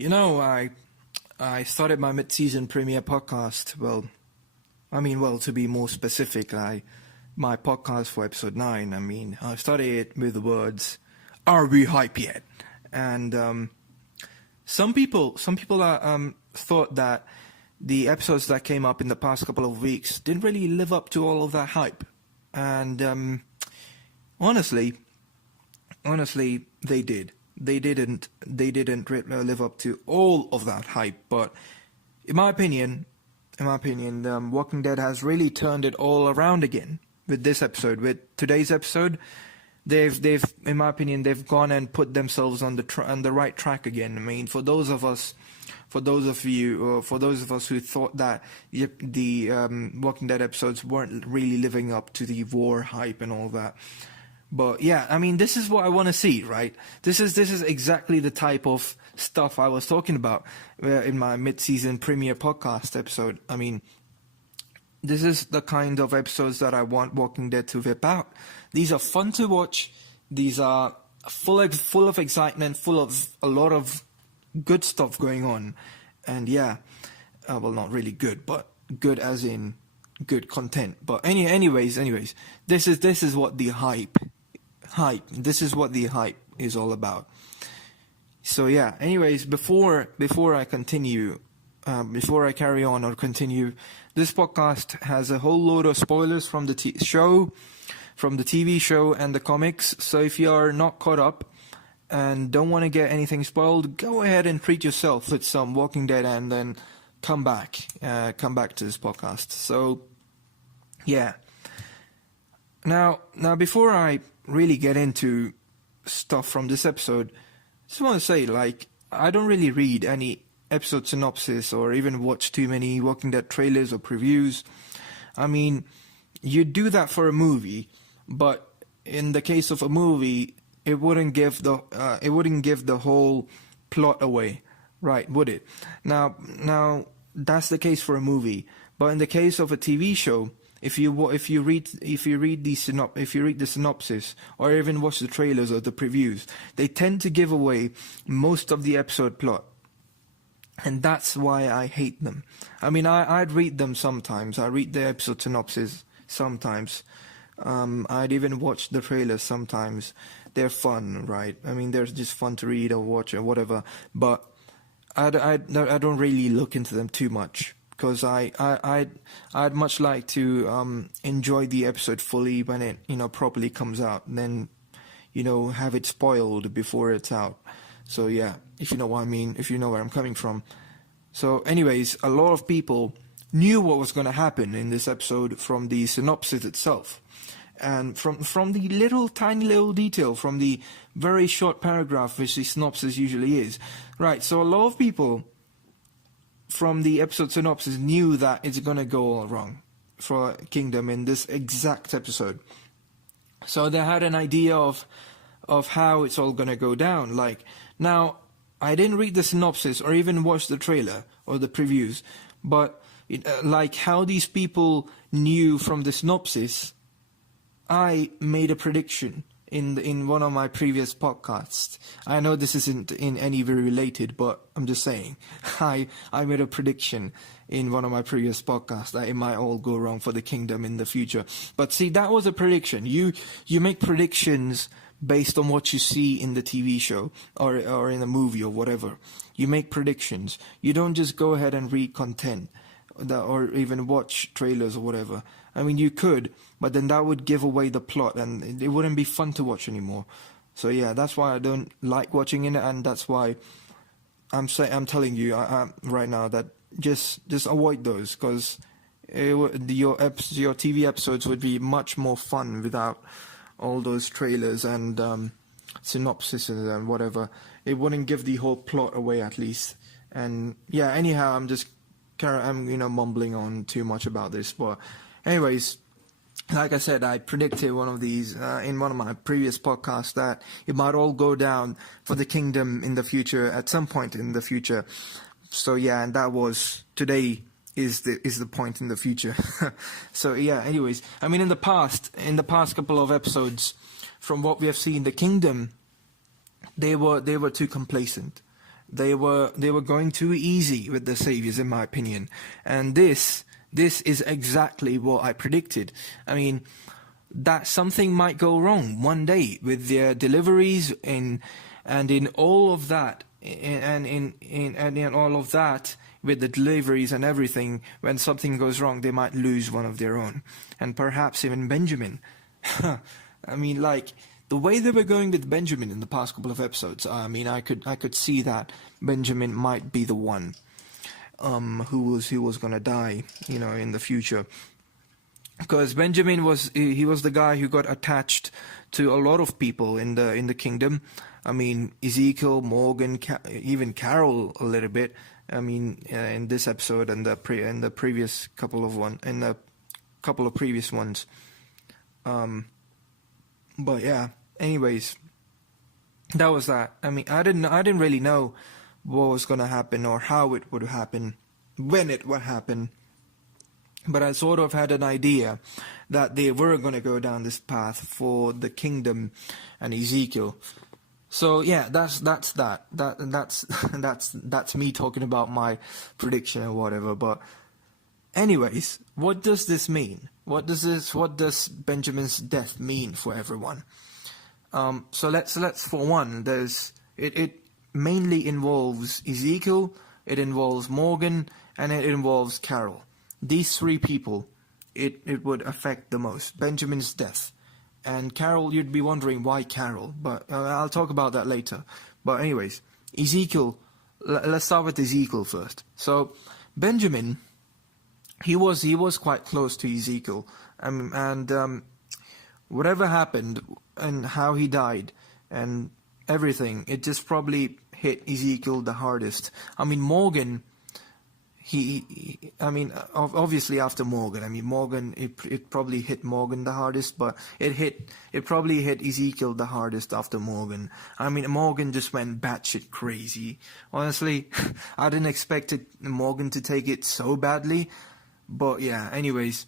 I started my mid-season premiere podcast. Well, to be more specific, my podcast for episode 9. I started it with the words, "Are we hype yet?" And some people thought that the episodes that came up in the past couple of weeks didn't really live up to all of that hype. And honestly, they did. They didn't live up to all of that hype. But in my opinion, Walking Dead has really turned it all around again with this episode. With today's episode, they've in my opinion, they've gone and put themselves on the right track again. I mean, for those of us who thought that the Walking Dead episodes weren't really living up to the war hype and all that. But yeah, I mean, this is what I want to see, right? This is exactly the type of stuff I was talking about in my mid-season premiere podcast episode. I mean, this is the kind of episodes that I want Walking Dead to whip out. These are fun to watch. These are full of excitement, full of a lot of good stuff going on. And yeah, well, not really good, but good as in good content. But anyways, this is what the hype. This is what the hype is all about. So yeah. Anyways, before I continue, before I carry on or continue, this podcast has a whole load of spoilers from the TV show and the comics. So if you are not caught up and don't want to get anything spoiled, go ahead and treat yourself with some Walking Dead and then come back to this podcast. So yeah. Now before I really get into stuff from this episode, I just want to say, I don't really read any episode synopsis or even watch too many Walking Dead trailers or previews. I mean, you do that for a movie, but in the case of a movie, it wouldn't give the whole plot away, right? Would it? Now that's the case for a movie, but in the case of a TV show, if you read the synopsis or even watch the trailers or the previews, they tend to give away most of the episode plot, and that's why I hate them. I mean, I'd read them sometimes. I read the episode synopsis sometimes. I'd even watch the trailers sometimes. They're fun, right? I mean, they're just fun to read or watch or whatever. But I don't really look into them too much, because I'd much like to enjoy the episode fully when it properly comes out, and then have it spoiled before it's out. So yeah, if you know what I mean, if you know where I'm coming from. So anyways, a lot of people knew what was going to happen in this episode from the synopsis itself, and from the tiny little detail from the very short paragraph which the synopsis usually is, right? So a lot of people from the episode synopsis knew that it's going to go all wrong for Kingdom in this exact episode. So they had an idea of how it's all going to go down. Now, I didn't read the synopsis or even watch the trailer or the previews, but how these people knew from the synopsis, I made a prediction in one of my previous podcasts. I know this isn't in any way related, but I'm just saying, I made a prediction in one of my previous podcasts that it might all go wrong for the Kingdom in the future. But see, that was a prediction. You make predictions based on what you see in the TV show or in a movie or whatever. You make predictions. You don't just go ahead and read content or even watch trailers or whatever. I mean, you could, but then that would give away the plot and it wouldn't be fun to watch anymore. So yeah, that's why I don't like watching it, and that's why I'm telling you right now that just avoid those, because your TV episodes would be much more fun without all those trailers and synopsis and whatever. It wouldn't give the whole plot away, at least. And yeah, anyhow, I'm mumbling on too much about this, but anyways, like I said, I predicted one of these in one of my previous podcasts that it might all go down for the Kingdom in the future, at some point in the future. So yeah, and that was today is the point in the future. So yeah, anyways, I mean, in the past couple of episodes, from what we have seen, the Kingdom, they were too complacent. they were going too easy with the saviors, in my opinion. And this is exactly what I predicted. I mean, that something might go wrong one day with their deliveries and in all of that, and in all of that, with the deliveries and everything, when something goes wrong, they might lose one of their own, and perhaps even Benjamin. I mean, like, the way they were going with Benjamin in the past couple of episodes, I mean, I could see that Benjamin might be the one who was gonna die, you know, in the future. Because Benjamin was the guy who got attached to a lot of people in the kingdom. I mean, Ezekiel, Morgan, even Carol a little bit. I mean, in this episode and in the previous couple of previous ones. But yeah. Anyways, that was that. I mean, I didn't really know what was gonna happen or how it would happen, when it would happen. But I sort of had an idea that they were going to go down this path for the kingdom and Ezekiel. So yeah, that's me talking about my prediction or whatever. But anyways, what does this mean? What does Benjamin's death mean for everyone? So let's for one, it mainly involves Ezekiel, it involves Morgan, and it involves Carol. These three people, it would affect the most. Benjamin's death. And Carol, you'd be wondering why Carol, but I'll talk about that later. But anyways, Ezekiel, let's start with Ezekiel first. So Benjamin, he was quite close to Ezekiel. And whatever happened and how he died and everything, it just probably hit Ezekiel the hardest. I mean, Morgan... obviously after Morgan, Morgan, it probably hit Morgan the hardest, but it probably hit Ezekiel the hardest after Morgan. I mean, Morgan just went batshit crazy. Honestly, I didn't expect Morgan to take it so badly, but yeah, anyways,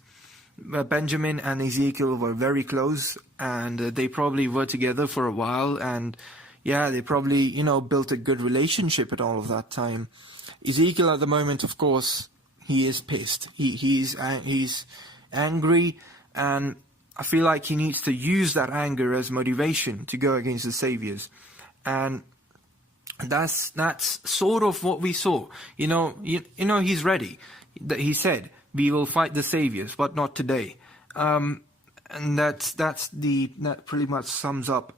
Benjamin and Ezekiel were very close, and they probably were together for a while, and yeah, they probably, you know, built a good relationship at all of that time. Ezekiel at the moment, of course, he is pissed. He's angry, and I feel like he needs to use that anger as motivation to go against the saviors. And that's sort of what we saw. You know, he's ready. He said, "We will fight the saviors, but not today." And that pretty much sums up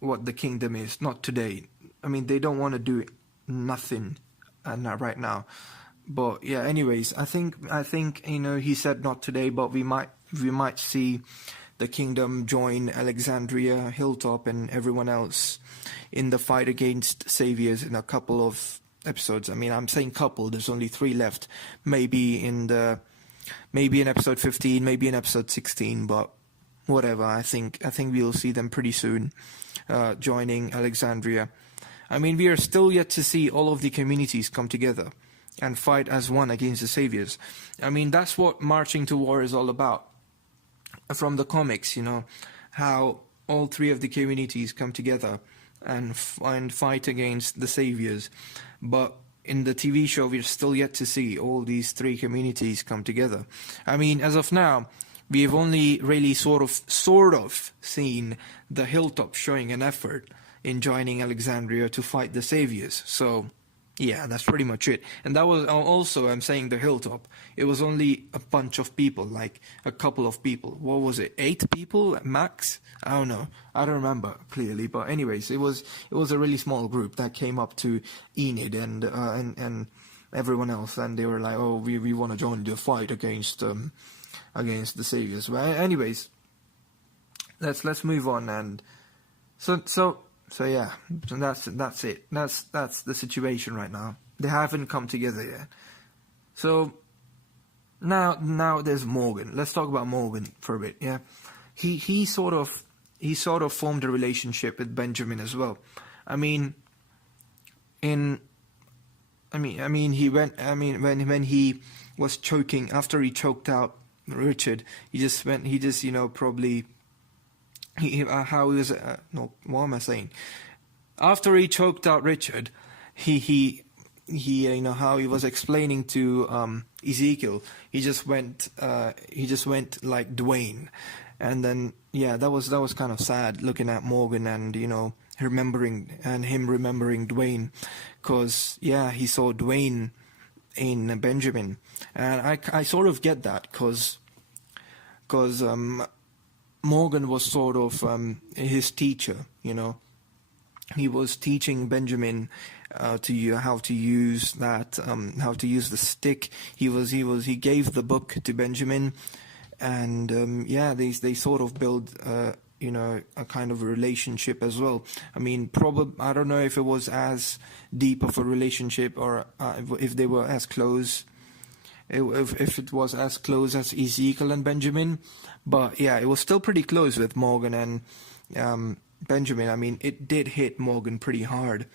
what the kingdom is. Not today. I mean, they don't want to do nothing. Not right now, but yeah. Anyways, I think you know, he said not today, but we might see the kingdom join Alexandria, Hilltop, and everyone else in the fight against saviors in a couple of episodes. I mean, I'm saying couple. There's only 3 left. Maybe in episode 15, maybe in episode 16, but whatever. I think we'll see them pretty soon, joining Alexandria. I mean, we are still yet to see all of the communities come together and fight as one against the saviors. I mean, that's what marching to war is all about. From the comics, you know, how all 3 of the communities come together and fight against the saviors. But in the TV show, we're still yet to see all these 3 communities come together. I mean, as of now, we've only really sort of seen the Hilltop showing an effort in joining Alexandria to fight the saviors. So yeah, that's pretty much it. And that was also, I'm saying the Hilltop, it was only a bunch of people, like a couple of people. What was it, 8 people max? I don't know, I don't remember clearly, but anyways, it was a really small group that came up to Enid and everyone else, and they were like, oh, we want to join the fight against the saviors. Well, anyways, let's move on. And so yeah, that's it. That's the situation right now. They haven't come together yet. So now there's Morgan. Let's talk about Morgan for a bit. Yeah, he sort of formed a relationship with Benjamin as well. When he was choking, after he choked out Richard, after he choked out Richard, he how he was explaining to Ezekiel, he just went like Dwayne. And then yeah, that was kind of sad, looking at Morgan and him remembering Dwayne, because yeah, he saw Dwayne in Benjamin. And I sort of get that, because Morgan was sort of his teacher. He was teaching Benjamin how to use how to use the stick. He gave the book to Benjamin, and yeah, they sort of build a kind of a relationship as well. I mean, I don't know if it was as deep of a relationship, or if they were as close. If it was as close as Ezekiel and Benjamin, but yeah, it was still pretty close with Morgan and Benjamin. I mean, it did hit Morgan pretty hard,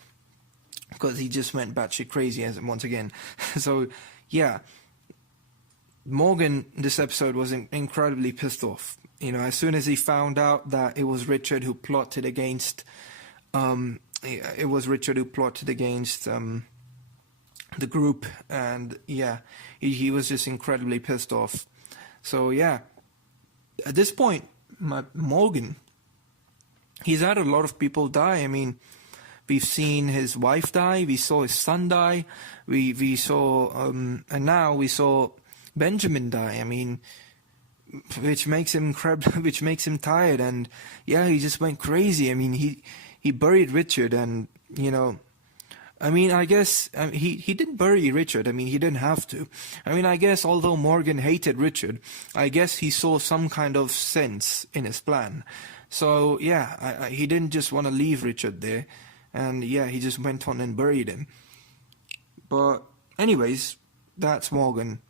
because he just went batshit crazy once again. So yeah, Morgan, this episode, was incredibly pissed off. As soon as he found out that it was Richard who plotted against, the group, and yeah, he was just incredibly pissed off. So yeah, at this point, Morgan, he's had a lot of people die. I mean, we've seen his wife die, we saw his son die, we saw and now we saw Benjamin die. I mean, which makes him tired, and yeah, he just went crazy. I mean, he buried Richard, and I mean, I guess he didn't bury Richard. I mean, he didn't have to. I mean, I guess although Morgan hated Richard, I guess he saw some kind of sense in his plan. So yeah, he didn't just want to leave Richard there, and yeah, he just went on and buried him. But anyways, that's Morgan.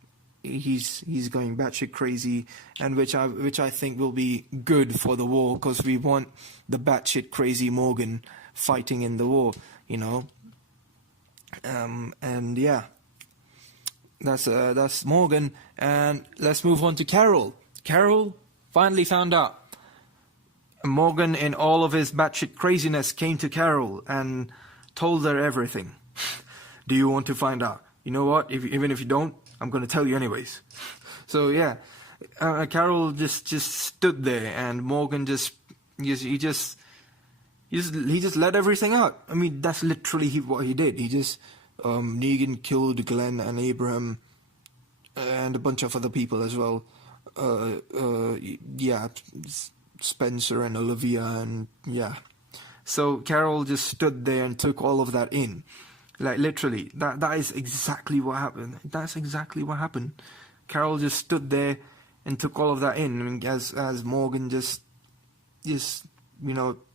He's going batshit crazy, and which I think will be good for the war, because we want the batshit crazy Morgan fighting in the war, and yeah, that's Morgan. And let's move on to Carol. Carol finally found out. Morgan, in all of his batshit craziness, came to Carol and told her everything. Do you want to find out? You know what? Even if you don't, I'm going to tell you anyways. So yeah, Carol just stood there, and Morgan just let everything out. I mean, that's literally what he did. He just Negan killed Glenn and Abraham and a bunch of other people as well. Yeah, Spencer and Olivia, and yeah. So Carol just stood there and took all of that in. Like, literally, that is exactly what happened. That's exactly what happened. Carol just stood there and took all of that in. I mean, as Morgan just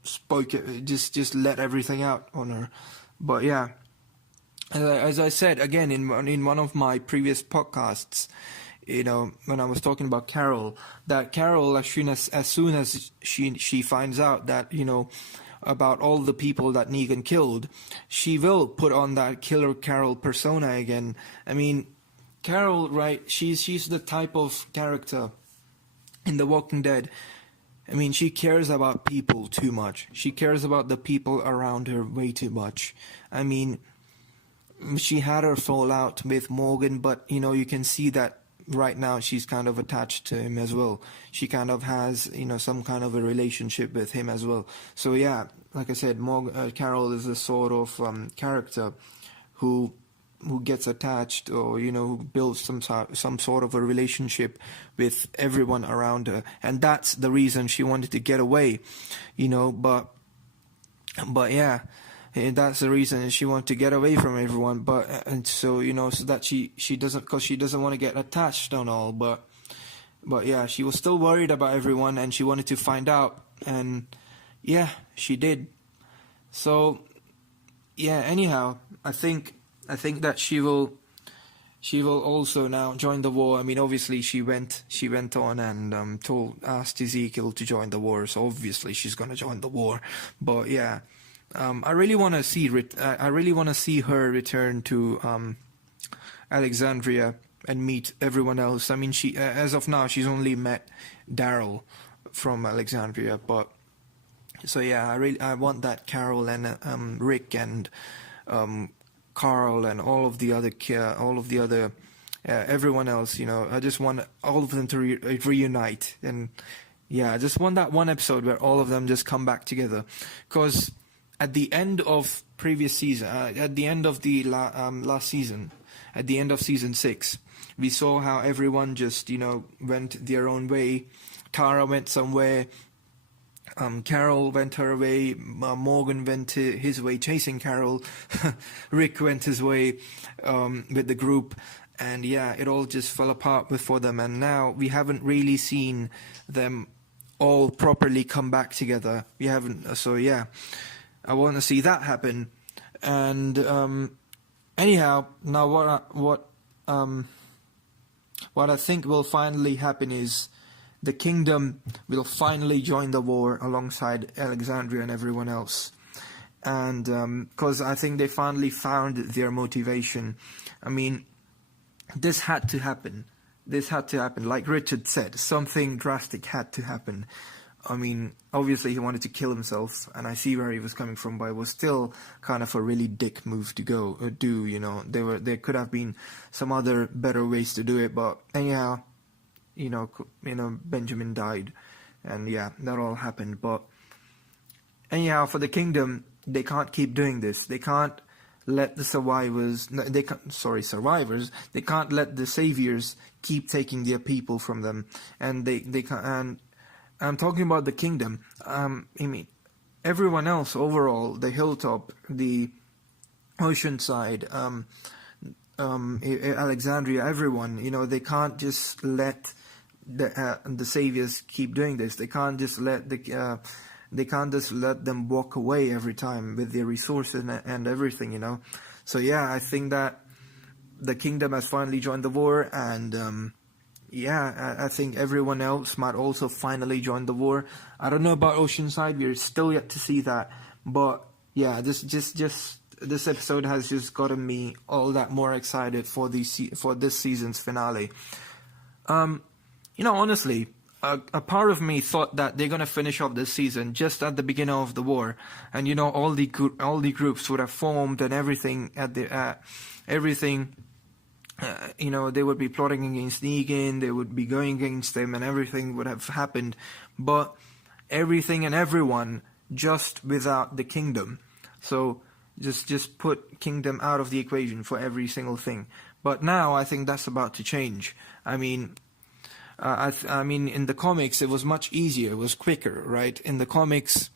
spoke it, just let everything out on her. But yeah, as I said again in one of my previous podcasts, when I was talking about Carol, that Carol, as soon as she finds out that about all the people that Negan killed, she will put on that Killer Carol persona again. I mean, Carol, right? She's the type of character in The Walking Dead. I mean, she cares about people too much. She cares about the people around her way too much. I mean, she had her fallout with Morgan, but you can see that right now she's kind of attached to him as well. She kind of has some kind of a relationship with him as well. So yeah, like I said, Carol is a sort of character who gets attached, or who builds some sort of a relationship with everyone around her, and that's the reason she wanted to get away, but yeah, that's the reason she wanted to get away from everyone. But and so so that she doesn't, because she doesn't want to get attached and all, but yeah, she was still worried about everyone, and she wanted to find out, and yeah, she did. So yeah, anyhow, I think that she will also now join the war. I mean, obviously she went on and asked Ezekiel to join the war, so obviously she's gonna join the war. But yeah, I really want to see her return to Alexandria and meet everyone else. I mean, she as of now she's only met Daryl from Alexandria, but so yeah, I want that Carol and Rick and Carl and all of the other everyone else. I just want all of them to reunite, and yeah, I just want that one episode where all of them just come back together. Because at the end of previous season, at the end of the last season, at the end of season 6, we saw how everyone just went their own way. Tara went somewhere. Carol went her way. Morgan went his way chasing Carol. Rick went his way with the group. And yeah, it all just fell apart before them. And now we haven't really seen them all properly come back together. We haven't. So yeah, I want to see that happen. And anyhow, now what I think will finally happen is the Kingdom will finally join the war alongside Alexandria and everyone else. And because I think they finally found their motivation. I mean, this had to happen. This had to happen. Like Richard said, something drastic had to happen. I mean, obviously he wanted to kill himself, and I see where he was coming from, but it was still kind of a really dick move to do. There could have been some other better ways to do it, but anyhow, Benjamin died, and yeah, that all happened. But anyhow, for the Kingdom, they can't keep doing this. They can't let the survivors. They can't let the saviors keep taking their people from them, and they can't. And I'm talking about the Kingdom. I mean, everyone else overall, the Hilltop, the Oceanside, Alexandria, everyone. They can't just let the saviors keep doing this. They can't just let them walk away every time with their resources and everything. So yeah, I think that the Kingdom has finally joined the war, and yeah, I think everyone else might also finally join the war. I don't know about Oceanside. We're still yet to see that, but yeah, this episode has just gotten me all that more excited for this season's finale. Honestly, a part of me thought that they're gonna finish off this season just at the beginning of the war, and all the groups would have formed and everything they would be plotting against Negan. They would be going against them, and everything would have happened. But everything and everyone just without the Kingdom. So just put Kingdom out of the equation for every single thing. But now I think that's about to change. I mean, in the comics it was much easier. It was quicker, right? In the comics,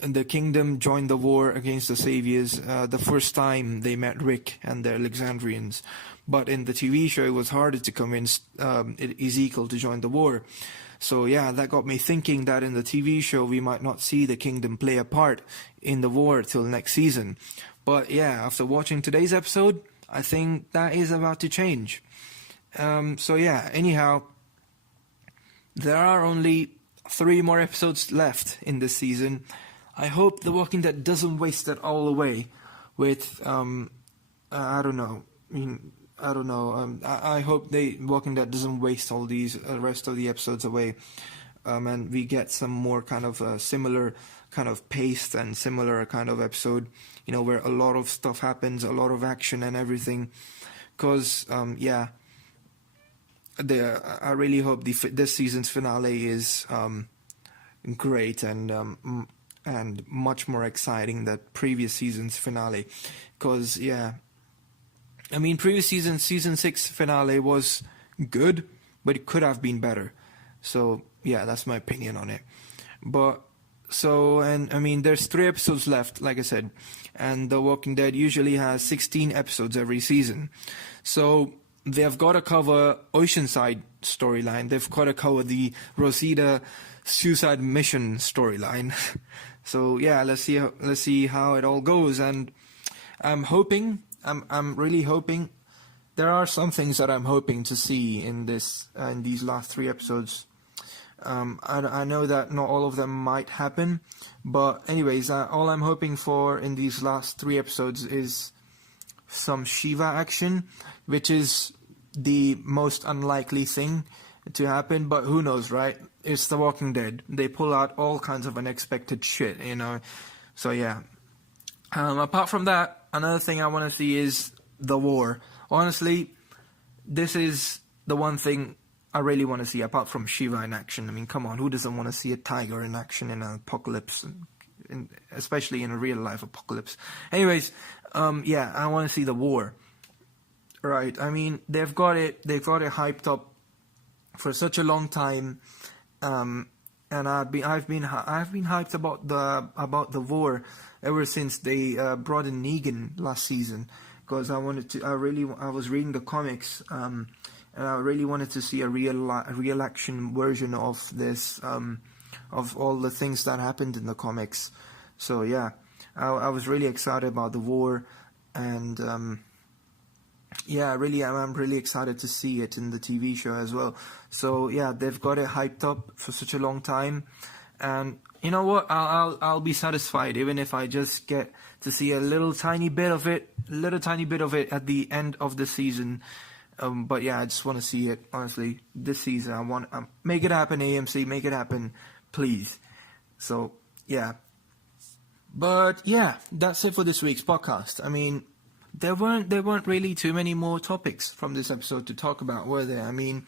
the Kingdom joined the war against the Saviors the first time they met Rick and the Alexandrians. But in the TV show, it was harder to convince Ezekiel to join the war. So yeah, that got me thinking that in the TV show, we might not see the Kingdom play a part in the war till next season. But yeah, after watching today's episode, I think that is about to change. So yeah, anyhow, there are only 3 more episodes left in this season. I hope The Walking Dead doesn't waste it all away with, I don't know. I hope Walking Dead doesn't waste all these rest of the episodes away, and we get some more kind of similar kind of pace and similar kind of episode, where a lot of stuff happens, a lot of action and everything. Because I really hope this season's finale is great and much more exciting than previous season's finale. Because I mean, previous season 6 finale was good, but it could have been better. So yeah, that's my opinion on it. There's 3 episodes left, like I said, and The Walking Dead usually has 16 episodes every season. So they've got to cover Oceanside storyline. They've got to cover the Rosita suicide mission storyline. So yeah, let's see how it all goes. And I'm really hoping. There are some things that I'm hoping to see in these last 3 episodes. I know that not all of them might happen, but anyways, all I'm hoping for in these last 3 episodes is some Shiva action, which is the most unlikely thing to happen, but who knows, right? It's The Walking Dead. They pull out all kinds of unexpected shit, So yeah. Apart from that, another thing I want to see is the war. Honestly, this is the one thing I really want to see, apart from Shiva in action. I mean, come on, who doesn't want to see a tiger in action in an apocalypse, especially in a real life apocalypse? Anyways, yeah, I want to see the war. Right? I mean, they've got it hyped up for such a long time, and I've been hyped about the war ever since they brought in Negan last season, because I was reading the comics, and I really wanted to see a real action version of this, of all the things that happened in the comics. So yeah, I was really excited about the war, and yeah, really, I'm really excited to see it in the TV show as well. So yeah, they've got it hyped up for such a long time, and you know what? I'll be satisfied even if I just get to see a little tiny bit of it at the end of the season. But yeah, I just want to see it, honestly, this season. I want make it happen, AMC, make it happen, please. So yeah, but yeah, that's it for this week's podcast. I mean, there weren't really too many more topics from this episode to talk about, were there? I mean,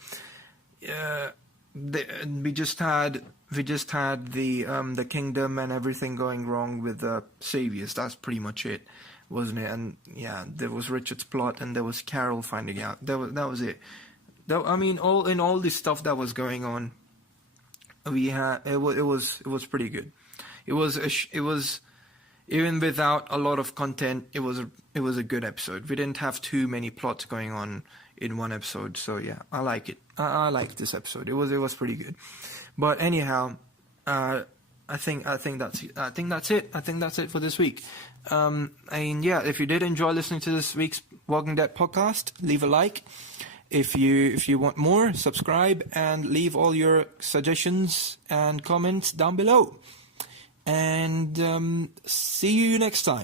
we just had the kingdom and everything going wrong with the saviors. That's pretty much it, wasn't it? And yeah, there was Richard's plot, and there was Carol finding out. That was it. I mean, all this stuff that was going on, it was pretty good. It was even without a lot of content, it was a good episode. We didn't have too many plots going on in one episode, so yeah, I like it. I liked this episode. It was pretty good. But anyhow, I think that's it. I think that's it for this week. And yeah, if you did enjoy listening to this week's Walking Dead podcast, leave a like. If you want more, subscribe and leave all your suggestions and comments down below. And see you next time.